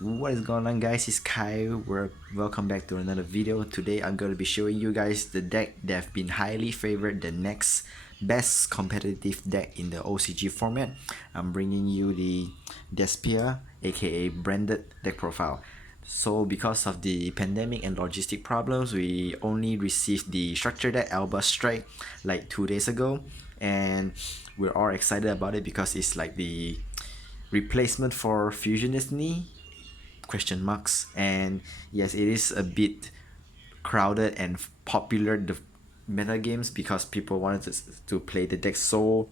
What is going on, guys? It's Kai. Welcome back to another video. Today I'm going to be showing you guys the deck that have been highly favored, the next best competitive deck in the OCG format. I'm bringing you the Despia aka branded deck profile. So because of the pandemic and logistic problems, we only received the structure deck Albaz Strike like 2 days ago, and we're all excited about it because it's like the replacement for Fusion Destiny question marks. And yes, it is a bit crowded and popular, the meta games, because people wanted to play the deck so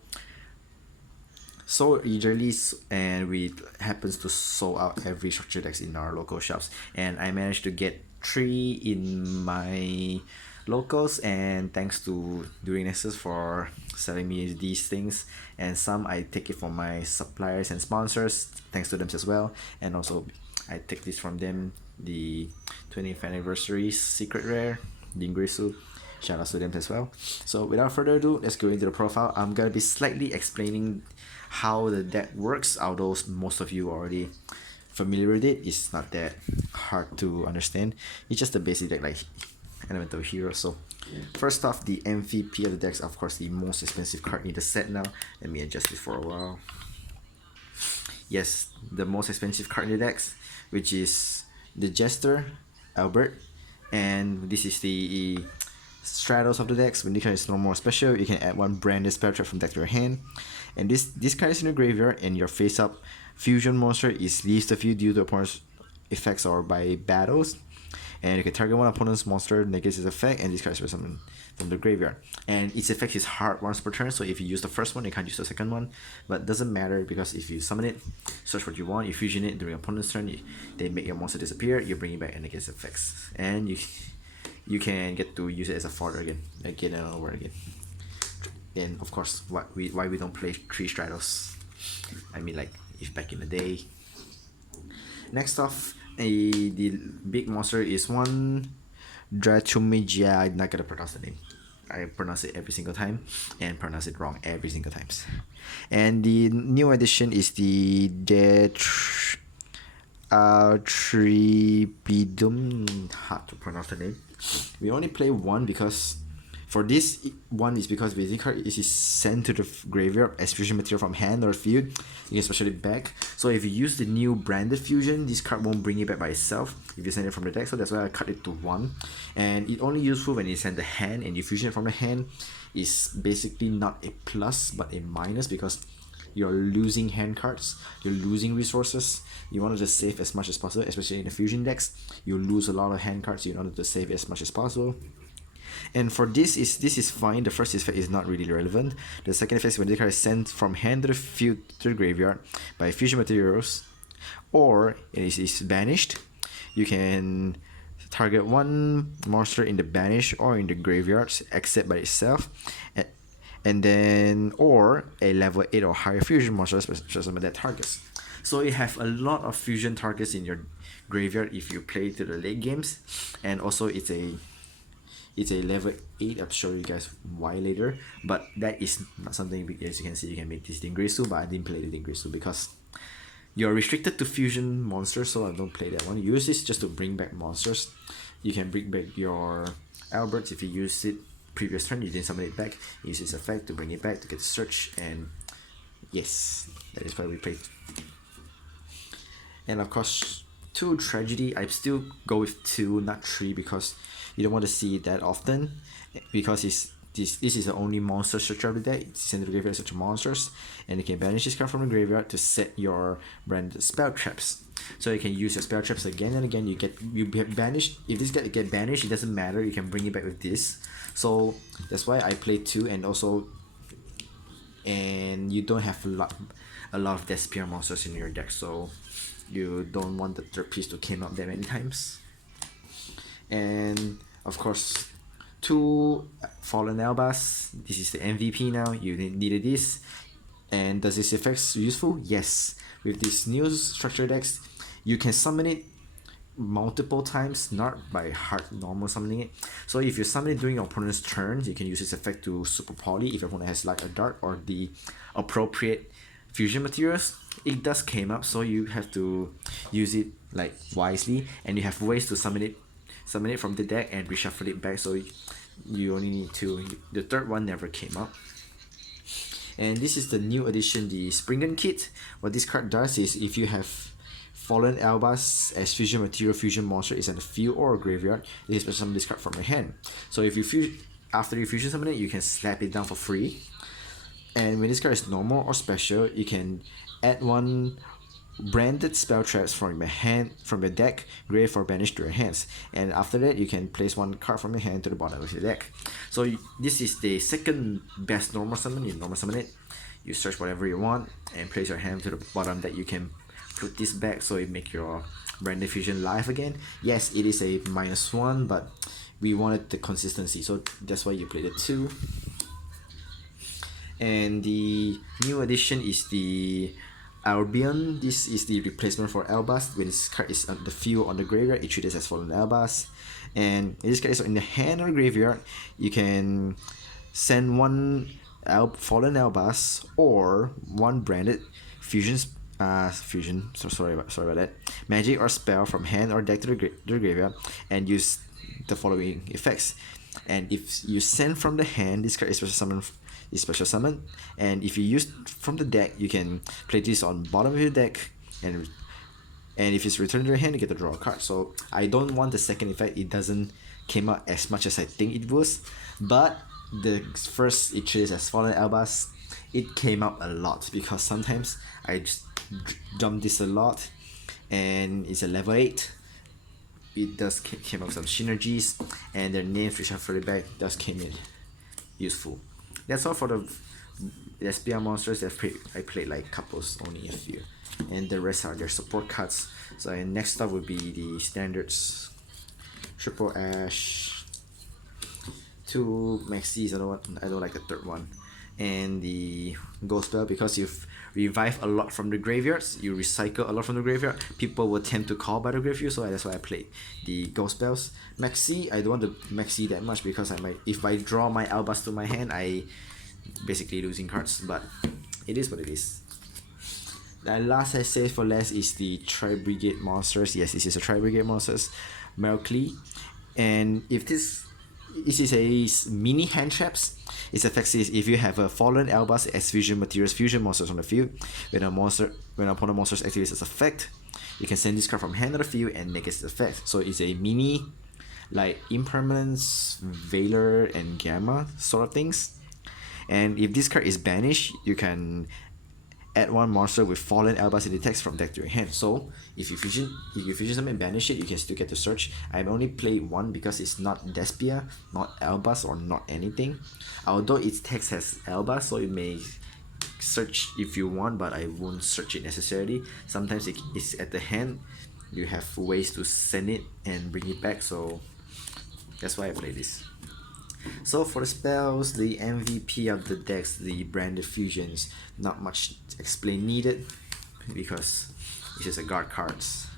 eagerly, and we happens to sold out every structure decks in our local shops, and I managed to get 3 in my locals, and thanks to During Nexus for selling me these things, and some I take it from my suppliers and sponsors, thanks to them as well. And also I take this from them, the 20th anniversary secret rare Dingrisu. Shout out to them as well. So without further ado, let's go into the profile. I'm gonna be slightly explaining how the deck works, although most of you are already familiar with it. It's not that hard to understand. It's just a basic deck like Elemental Hero. So first off, the MVP of the decks, of course, the most expensive card in the set now. Let me adjust this for a while. Yes, the most expensive card in the decks, which is the Jester Albert, and this is the Stratos of the decks. When the card is no more special, you can add 1 branded spell trap from deck to your hand, and this card is in the graveyard, and your face up fusion monster is least of you due to opponent's effects or by battles, and you can target one opponent's monster, negates its effect, and this card is summoned from the graveyard, and its effect is hard once per turn. So if you use the first one, you can't use the second one, but doesn't matter, because if you summon it, search what you want, you fusion it during opponent's turn, they make your monster disappear, you bring it back and it gets effects, and you can get to use it as a fodder again and over again. And of course, why we don't play 3 Stratos, I mean, like, if back in the day. Next off, the big monster is one Drachomijia. I'm not gonna pronounce the name. I pronounce it every single time and pronounce it wrong every single times. And the new addition is the Tribidum. Hard to pronounce the name. We only play one because for this one is because basic card is sent to the graveyard as fusion material from hand or field. You can special it back. So if you use the new branded fusion, this card won't bring it back by itself if you send it from the deck. So that's why I cut it to 1. And it's only useful when you send the hand and you fusion it from the hand. Is basically not a plus but a minus, because you're losing hand cards, you're losing resources. You want to just save as much as possible, especially in the fusion decks. You lose a lot of hand cards, you want to save as much as possible. And for this is fine. The first effect is not really relevant. The second effect is when the card is sent from hand to the field to the graveyard by fusion materials, or it is banished, you can target 1 monster in the banish or in the graveyards except by itself, and then or a level 8 or higher fusion monster special summon that targets. So you have a lot of fusion targets in your graveyard if you play to the late games. And also it's a level 8. I'll show you guys why later, but that is not something big. As you can see, you can make this Dingrisu, but I didn't play the Dingrisu because you're restricted to fusion monsters, so I don't play that one. Use this just to bring back monsters. You can bring back your Alberts if you use it previous turn, you didn't summon it back. Use its effect to bring it back to get search, and yes, that is why we play. And of course, 2 Tragedy. I still go with 2, not 3, because you don't want to see it that often, because this is the only monster structure of the deck. It's sent to the graveyard such monsters, and you can banish this card from the graveyard to set your branded spell traps. So you can use your spell traps again and again. You get banished. If this guy get banished, it doesn't matter, you can bring it back with this. So that's why I play 2. And also, and you don't have a lot of Despia monsters in your deck, so you don't want the third piece to came up that many times. And of course, 2 Fallen Albaz. This is the MVP now. You needed this. And does this effect useful? Yes. With this new structure decks, you can summon it multiple times, not by hard normal summoning it. So if you summon it during your opponent's turn, you can use this effect to super poly if your opponent has like a dart or the appropriate fusion materials. it does came up, so you have to use it like wisely, and you have ways to summon it from the deck and reshuffle it back, so you only need to. The third one never came up. And this is the new edition, the Springen kit. What this card does is, if you have Fallen Albaz as fusion material fusion monster is in the field or graveyard, you can special summon this card from your hand. So if you after you fusion summon it, you can slap it down for free. And when this card is normal or special, you can add one branded spell traps from your hand, from your deck, grave or banish to your hands. And after that, you can place one card from your hand to the bottom of your deck. So this is the second best normal summon. You normal summon it, you search whatever you want, and place your hand to the bottom. That you can put this back, so it make your branded fusion live again. Yes, it is a -1, but we wanted the consistency, so that's why you played it 2. And the new addition is the Albion. This is the replacement for Albaz. When this card is on the field on the graveyard, it treated as Fallen Albaz. And if this card is in the hand or graveyard, you can send one Fallen Albaz or one branded sorry about that, magic or spell from hand or deck to the graveyard, and use the following effects. And if you send from the hand, this card is special summon, and if you use from the deck, you can play this on bottom of your deck, and if it's returned to your hand, you get to draw a card. So I don't want the second effect. It doesn't came out as much as I think it was, but the first it treated as Fallen Albaz, it came up a lot, because sometimes I just jump this a lot, and it's a level 8. It does came up some synergies, and their names which are further back does came in useful. That's all for the SPR monsters that I played like couples, only a few, and the rest are their support cards. So next up would be the standards: Triple Ash, 2 Maxis. I don't like the third one, and the Ghost Spell, because you've revive a lot from the graveyards, you recycle a lot from the graveyard, people will tend to call by the graveyard, so that's why I played the Ghost Spells. Maxi, I don't want the Maxi that much, because if I draw my Albaz to my hand, I basically losing cards, but it is what it is. The last I say for last is the Tri-Brigade monsters. Yes, this is a Tri-Brigade monsters, Merkley. And if this is a mini hand traps, its effects is, if you have a Fallen Albaz as fusion materials fusion monsters on the field, when opponent monsters activates its effect, you can send this card from hand to the field and make its effect. So it's a mini like Impermanence, Valor, and Gamma sort of things. And if this card is banished, you can add one monster with Fallen Albaz in the text from deck to your hand. So if you fusion something and banish it, you can still get to search. I only play one because it's not Despia, not Albaz, or not anything. Although its text has Albaz, so it may search if you want, but I won't search it necessarily. Sometimes it's at the hand, you have ways to send it and bring it back, so that's why I play this. So for the spells, the MVP of the decks, the branded fusions, not much explain needed, because this is a guard cards.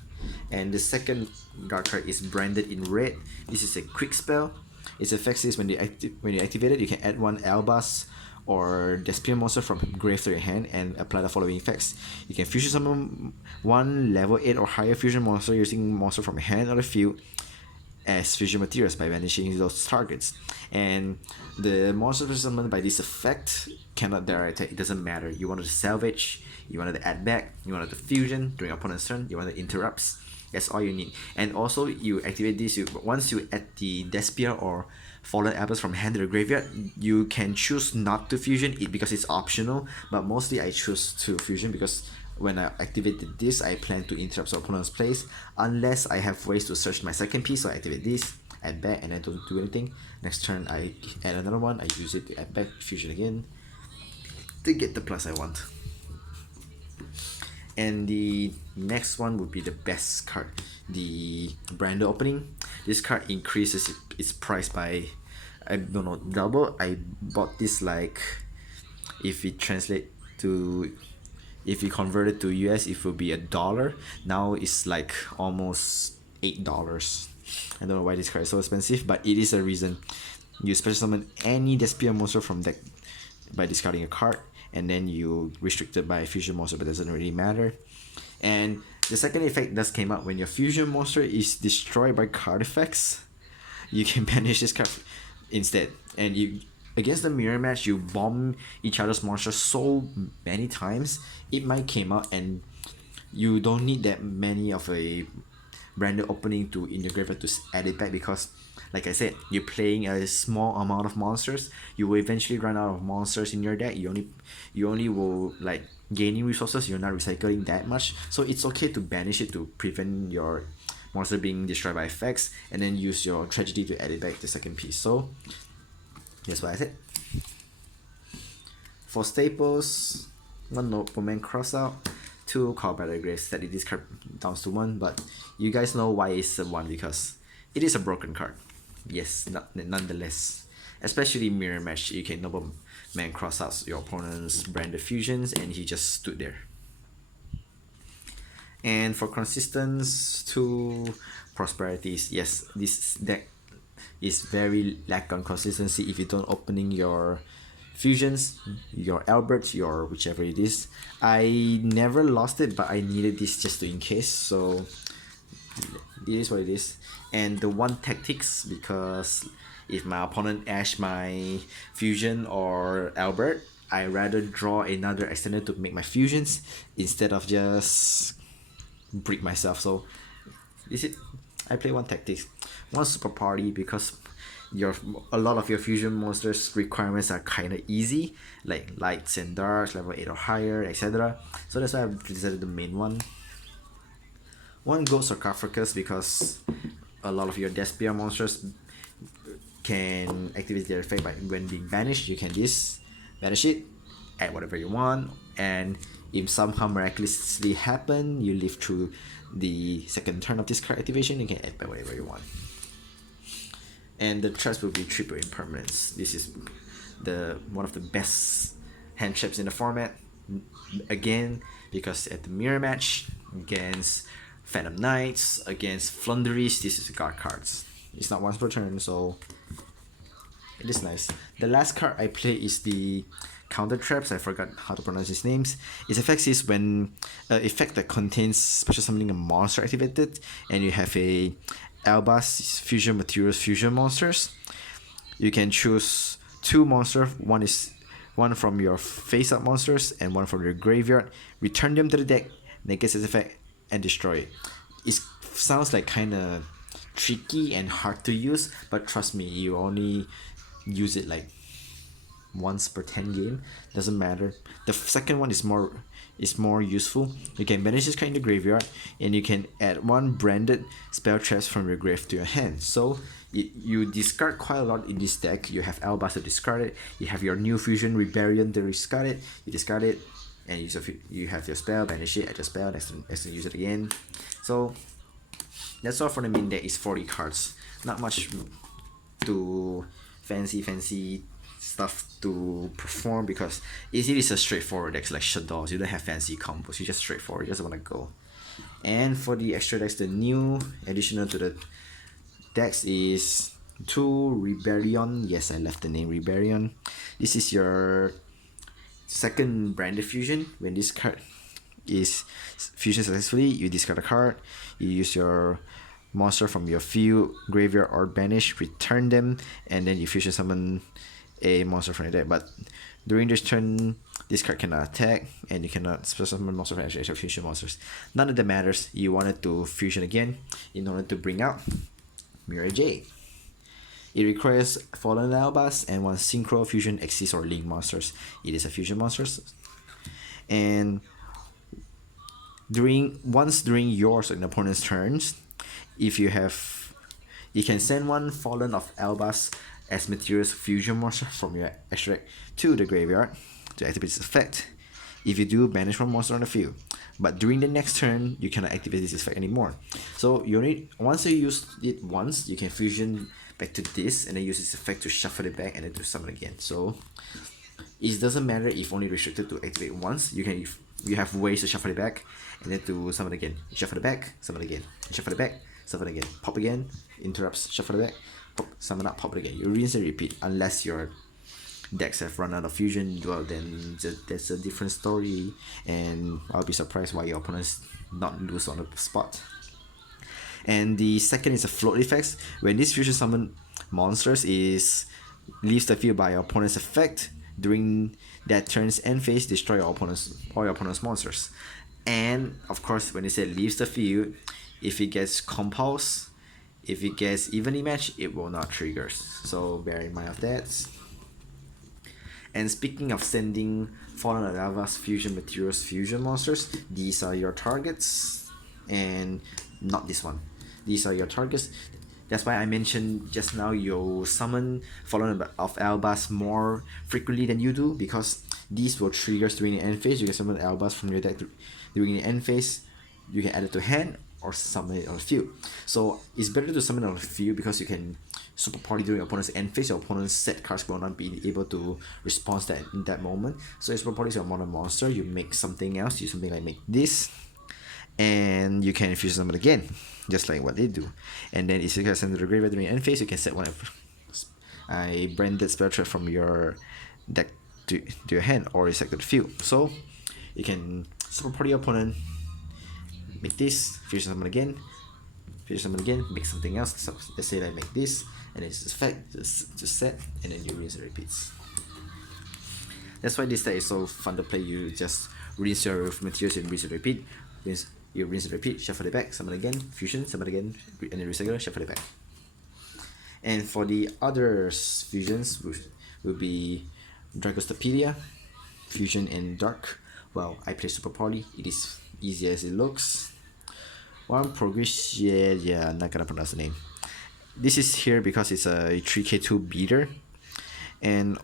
And the second guard card is branded in red. This is a quick spell. Its effects is when you activate it, you can add one Albaz or Despian monster from grave to your hand and apply the following effects. You can fusion summon one level 8 or higher fusion monster using monster from your hand or the field as fusion materials by banishing those targets. And the monsters summoned by this effect cannot direct attack. It doesn't matter. You wanted to salvage, you wanted to add back, you wanted to fusion during opponent's turn, you wanted to interrupts. That's all you need. And also you activate this, once you add the Despia or Fallen Albaz from hand to the graveyard, you can choose not to fusion it because it's optional, but mostly I choose to fusion because when I activated this, I plan to interrupt the opponent's plays unless I have ways to search my second piece. So I activate this, add back, and I don't do anything. Next turn I add another one, I use it to add back, fusion again to get the plus I want. And the next one would be the best card, the Branded Opening. This card increases its price by, I don't know, double. I bought this like, if we convert it to US, it will be $1. Now it's like almost $8. I don't know why this card is so expensive, but it is a reason. You special summon any Despia monster from deck by discarding a card, and then you restricted by fusion monster, but it doesn't really matter. And the second effect does came up when your fusion monster is destroyed by card effects. You can banish this card instead, and you against the mirror match you bomb each other's monsters so many times it might came out, and you don't need that many of a branded opening to in your graveyard to add it back, because like I said, you're playing a small amount of monsters. You will eventually run out of monsters in your deck. You only will like gaining resources. You're not recycling that much, so it's okay to banish it to prevent your monster being destroyed by effects, and then use your tragedy to add it back to the second piece. So that's what I said. For staples, 1 Nobleman Crossout, 2 Call by the Grave, steady this card down to 1, but you guys know why it's a 1, because it is a broken card. Yes, nonetheless. Especially mirror match, you can Nobleman cross out your opponent's branded fusions and he just stood there. And for consistence, 2 prosperities. Yes, this deck is very lack on consistency if you don't opening your fusions, your Albert, your whichever it is. I never lost it, but I needed this just to in case, so it is what it is. And the 1 tactics, because if my opponent ash my fusion or Albert, I rather draw another extender to make my fusions instead of just brick myself. So is it? I play 1 tactics, 1 super party, because a lot of your fusion monsters requirements are kind of easy, like lights and darks, level 8 or higher, etc. So that's why I've decided the main one. 1 Gold Sarcophagus, because a lot of your Despia monsters can activate their effect by when being banished. You can banish it, add whatever you want, and if somehow miraculously happen, you live through the second turn of this card activation, you can add by whatever you want. And the traps will be triple impermanence. This is one of the best hand traps in the format. Again, because at the mirror match against Phantom Knights, against Flunderies, this is guard cards. It's not once per turn, so it is nice. The last card I play is the Counter Traps. I forgot how to pronounce his names. Its effect is when effect that contains special summoning a monster activated, and you have a Albaz Fusion Materials fusion monsters. You can choose 2 monsters. One from your face-up monsters and 1 from your graveyard. Return them to the deck, negate its effect, and destroy it. It sounds like kind of tricky and hard to use, but trust me, you only use it like once per 10 game. Doesn't matter. The second one is more useful. You can banish this card in the graveyard, and you can add 1 branded spell traps from your grave to your hand. So you discard quite a lot in this deck. You have Albaz to discard it. You have your new fusion Rebellion to discard it. You discard it, and you have your spell, banish it, add your spell, next to use it again. So that's all for the main deck. Is 40 cards. Not much to fancy stuff to perform, because it is a straightforward deck like Shadows. You don't have fancy combos, you just straightforward, you just want to go. And for the extra decks, the new additional to the decks is 2 Rebellion. Yes, I left the name Rebellion. This is your second branded fusion. When this card is fusion successfully, you discard a card, you use your monster from your field, graveyard, or banish, return them, and then you fusion summon a monster from your deck. But during this turn, this card cannot attack, and you cannot special summon monster from extra fusion monsters. None of that matters. You wanted to fusion again in order to bring out Mirror J. It requires Fallen Albaz and 1 Synchro Fusion Exist or Link monsters. It is a fusion monsters. And during yours or an opponent's turns, if you can send 1 Fallen of Albaz as materials fusion monster from your extract to the graveyard to activate its effect. If you do, banish 1 monster on the field. But during the next turn, you cannot activate this effect anymore. So once you use it once, you can fusion back to this and then use this effect to shuffle it back and then to summon again. So it doesn't matter if only restricted to activate once. You have ways to shuffle it back and then to summon again. Shuffle it back, summon again. Shuffle it back, summon again. Pop again, interrupts, shuffle it back, pop, summon up, pop it again. You rinse and repeat unless your decks have run out of fusion, well then that's a different story, and I'll be surprised why your opponents not lose on the spot. And the second is a float effects. When this fusion summon monsters is leaves the field by your opponent's effect, during that turn's end phase, destroy all your opponent's monsters. And of course, when they say leaves the field, if it gets compulse, if it gets evenly matched, it will not trigger. So bear in mind of that. And speaking of sending Fallen Albaz fusion materials fusion monsters, these are your targets, and not this one. These are your targets. That's why I mentioned just now you summon Fallen of Albaz more frequently than you do, because these will trigger during the end phase. You can summon Albaz from your deck during the end phase. You can add it to hand or summon it on the field. So it's better to summon it on the field because you can super party during your opponent's end phase. Your opponent's set cards will not be able to respond to that in that moment. So super party your modern monster, you make something else, you something like make this, and you can fusion summon again, just like what they do. And then if you can send to the graveyard during end phase, you can set one of a branded spell threat from your deck to your hand, or you set to the field. So you can super party your opponent, make this, fusion summon again, make something else. So let's say I make this, and it's just effect, just set, and then you rinse and repeats. That's why this deck is so fun to play. You just rinse your materials and rinse and repeat. You rinse and repeat, shuffle it back, summon again, fusion, summon again, and then recycle, shuffle it back. And for the other fusions, will be Dragostapedia, fusion and dark. Well, I play super poly. It is easy as it looks. One progress, yeah, I'm not gonna pronounce the name. This is here because it's a 3k2 beater, and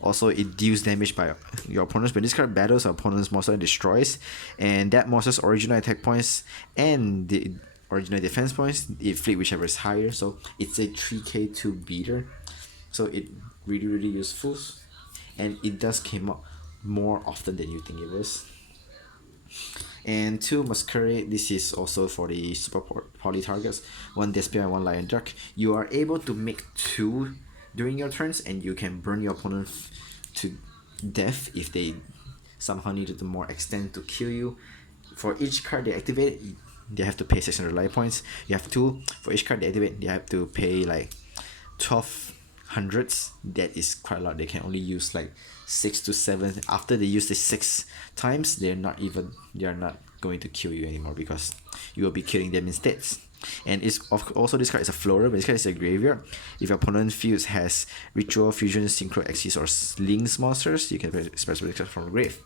also it deals damage by your opponents. When this card battles your opponent's monster and destroys, and that monster's original attack points and the original defense points, it flip whichever is higher. So it's a 3k2 beater, so it really useful, and it does came up more often than you think it was. And 2 Masquerade, this is also for the super poly targets, 1 Despia and 1 Lion Dark. You are able to make 2 during your turns, and you can burn your opponent to death if they somehow needed to more extend to kill you. For each card they activate, they have to pay 600 life points. You have 2. For each card they activate, they have to pay like 1200s. That is quite a lot. They can only use like 6 to 7. After they use this 6 times, they are not going to kill you anymore, because you will be killing them instead. And it's also, this card is a floater, but this card is a graveyard. If your opponent field has Ritual, Fusion, Synchro, Axis, or Links monsters, you can play special card from the grave.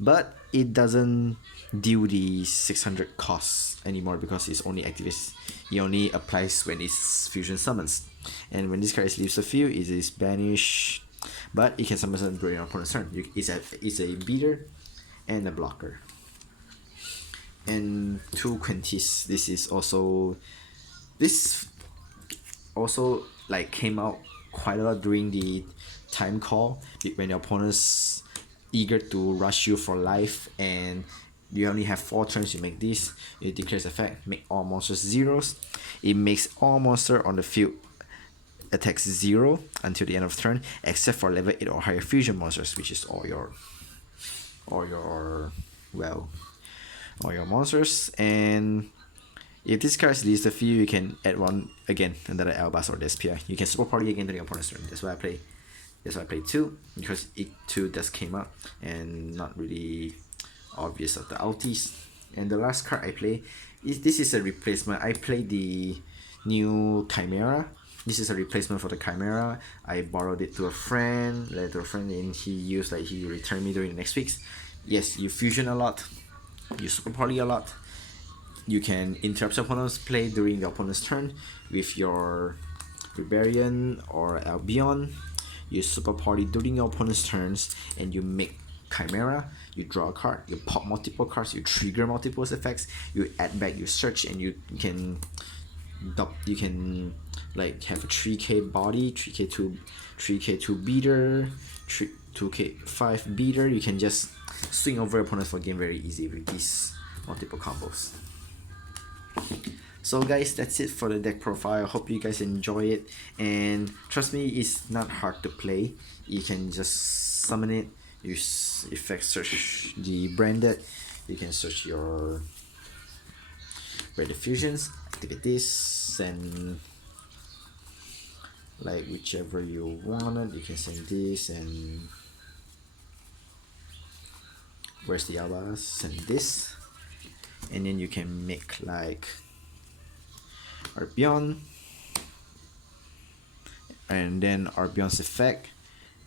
But it doesn't deal the 600 costs anymore, because it's only activates. It only applies when it's fusion summons. And when this card leaves the field, it is banished. But it can summon during your opponent's turn. It's a beater and a blocker. And 2 Quintis. This also like came out quite a lot during the time call, when your opponent's eager to rush you for life, and you only have 4 turns. You make this, it declares effect, make all monsters zeros. It makes all monster on the field attacks 0 until the end of turn, except for level 8 or higher fusion monsters, which is all your monsters. And if this card leaves the field, you can add one again, another Albaz or Despia. You can super party again during your opponent's turn. That's why I play 2, because it 2 does came up and not really obvious of the ultis. And the last card I play this is a replacement. I play the new Chimera. This is a replacement for the Chimera. I borrowed it to a friend, and he returned me during the next weeks. Yes, you fusion a lot, you super poly a lot. You can interrupt your opponent's play during the opponent's turn with your Rebellion or Albion. You super party during your opponent's turns, and you make Chimera. You draw a card, you pop multiple cards, you trigger multiple effects, you add back, you search, and you can like have a 3k body, 3k2 beater, 2k5 beater. You can just swing over opponents for game very easy with these multiple combos. So guys, that's it for the deck profile. Hope you guys enjoy it, and trust me, it's not hard to play. You can just summon it, use effect, search the branded, you can search your branded fusions, activate this, and like whichever you wanted, you can send this, and where's the Albaz, send this, and then you can make like Arbion, and then Arbion's effect,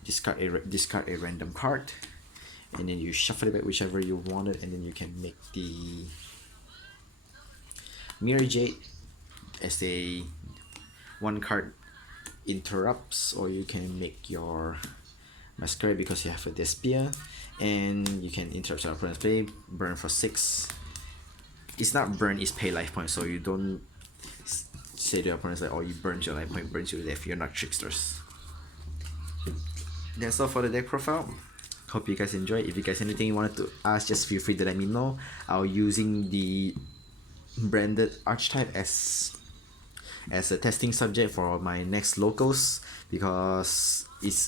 discard a random card, and then you shuffle it back whichever you wanted, and then you can make the Mirror Jade as a one card interrupts, or you can make your Masquerade because you have a Despia, and you can interrupt your opponent's play, burn for 6. It's not burn, it's pay life points, so you don't say to your opponents like, oh, you burned your life point, burns you to death. You're not tricksters. That's all for the deck profile. Hope you guys enjoy. If you guys anything you wanted to ask, just feel free to let me know. I'll using the branded archetype as a testing subject for my next locals, because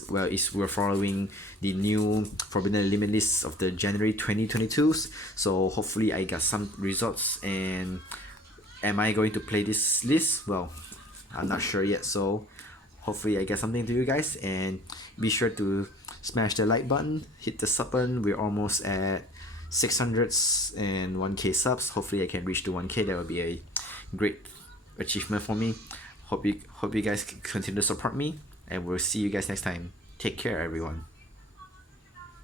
we're following the new Forbidden Limit list of the January 2022s. So hopefully I got some results. And am I going to play this list? Well, I'm not sure yet, so hopefully I get something to you guys. And be sure to smash the like button, hit the sub button. We're almost at 600s and 1k subs. Hopefully I can reach to 1k. That would be a great achievement for me. Hope you guys continue to support me, and we'll see you guys next time. Take care, everyone.